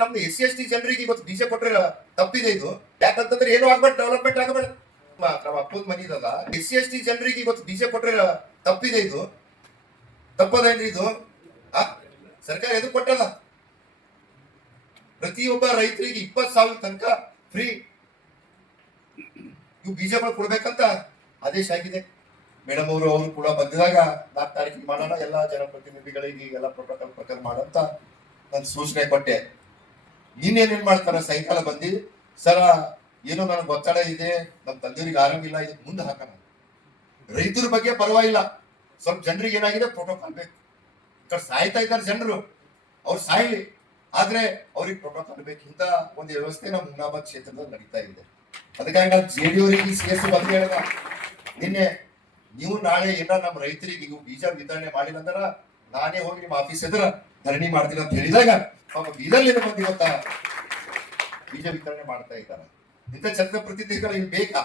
ನಮ್ದು SC ST ಜನರಿಗೆ ಇವತ್ತು ಬೀಜ ಕೊಟ್ಟರೆ ತಪ್ಪಿದೆ ಇದು. ಯಾಕಂತಂದ್ರೆ ಏನು ಆಗ್ಬೇಡ, ಡೆವಲಪ್ಮೆಂಟ್ ಆಗಬೇಡ. ನಮ್ಮ ಅಪ್ಪದ ಮನಿ ಇದಲ್ಲ, SC ST ಜನರಿಗೆ ಇವತ್ತು ಬೀಜ ಕೊಟ್ಟರೆ ತಪ್ಪಿದೆ ಇದು. ತಪ್ಪದೇನ್ರಿ ಇದು? ಸರ್ಕಾರ ಎದು ಕೊಟ್ಟದ? ಪ್ರತಿಯೊಬ್ಬ ರೈತರಿಗೆ 20,000 ತನಕ ಫ್ರೀ ಇವು ಬೀಜಗಳು ಕೊಡ್ಬೇಕಂತ ಆದೇಶ ಆಗಿದೆ. ಮೇಡಮ್ ಅವರು ಕೂಡ ಬಂದಿದಾಗ 4 ತಾರೀಕಿಗೆ ಮಾಡೋಣ, ಎಲ್ಲಾ ಜನಪ್ರತಿನಿಧಿಗಳಿಗೆ ಎಲ್ಲ ಪ್ರೋಟೋಕಾಲ್ ಪ್ರಕಾರ ಮಾಡಂತ ನಾನು ಸೂಚನೆ ಕೊಟ್ಟೆ. ಇನ್ನೇನೇನ್ ಮಾಡ್ತಾರ, ಸಾಯಂಕಾಲ ಬಂದಿ ಸರ ಏನೋ ನನಗೆ ಒತ್ತಡ ಇದೆ, ನಮ್ಮ ತಂದೆಯವ್ರಿಗೆ ಆರಂಭಿಲ್ಲ, ಇದಕ್ಕೆ ಮುಂದೆ ಹಾಕೋಣ. ರೈತರ ಬಗ್ಗೆ ಪರವಾಗಿಲ್ಲ, ಸ್ವಲ್ಪ ಜನರಿಗೆ ಏನಾಗಿದೆ ಪ್ರೋಟೋಕಾಲ್ ಬೇಕು. ಸಾಯ್ತಾ ಇದ್ದಾರೆ ಜನರು, ಅವ್ರು ಸಾಯ್ಲಿ, ಆದ್ರೆ ಅವ್ರಿಗೆ ಪ್ರೋಟೋಕಾಲ್ ಬೇಕು. ಇಂತ ಒಂದು ವ್ಯವಸ್ಥೆ ನಮ್ಮ ಹುಮ್ನಾಬಾದ್ ಕ್ಷೇತ್ರದಲ್ಲಿ ನಡೀತಾ ಇದೆ. ಅದಕ್ಕಾಗಿ ನಾನು JD ಅವರಿಗೆ CS ಬಂದು ಹೇಳಿದ, ನಿನ್ನೆ ನೀವು ನಾಳೆ ಏನ ನಮ್ಮ ರೈತರಿಗೆ ನೀವು ಬೀಜ ವಿತರಣೆ ಮಾಡಿಲ್ಲ ಅಂದ್ರ ನಾನೇ ಹೋಗಿ ನಿಮ್ಮ ಆಫೀಸ್ ಎದುರ ಧರಣಿ ಮಾಡ್ತೀನಿ ಅಂತ ಹೇಳಿದಾಗ ಪಾಪ ಬೀದಲ್ಲಿ ಬಂದು ಇವತ್ತ ಬೀಜ ವಿತರಣೆ ಮಾಡ್ತಾ ಇದ್ದಾರೆ. ಇಂಥ ಜನಪ್ರತಿನಿಧಿಗಳು ಇಲ್ಲಿ ಬೇಕಾ?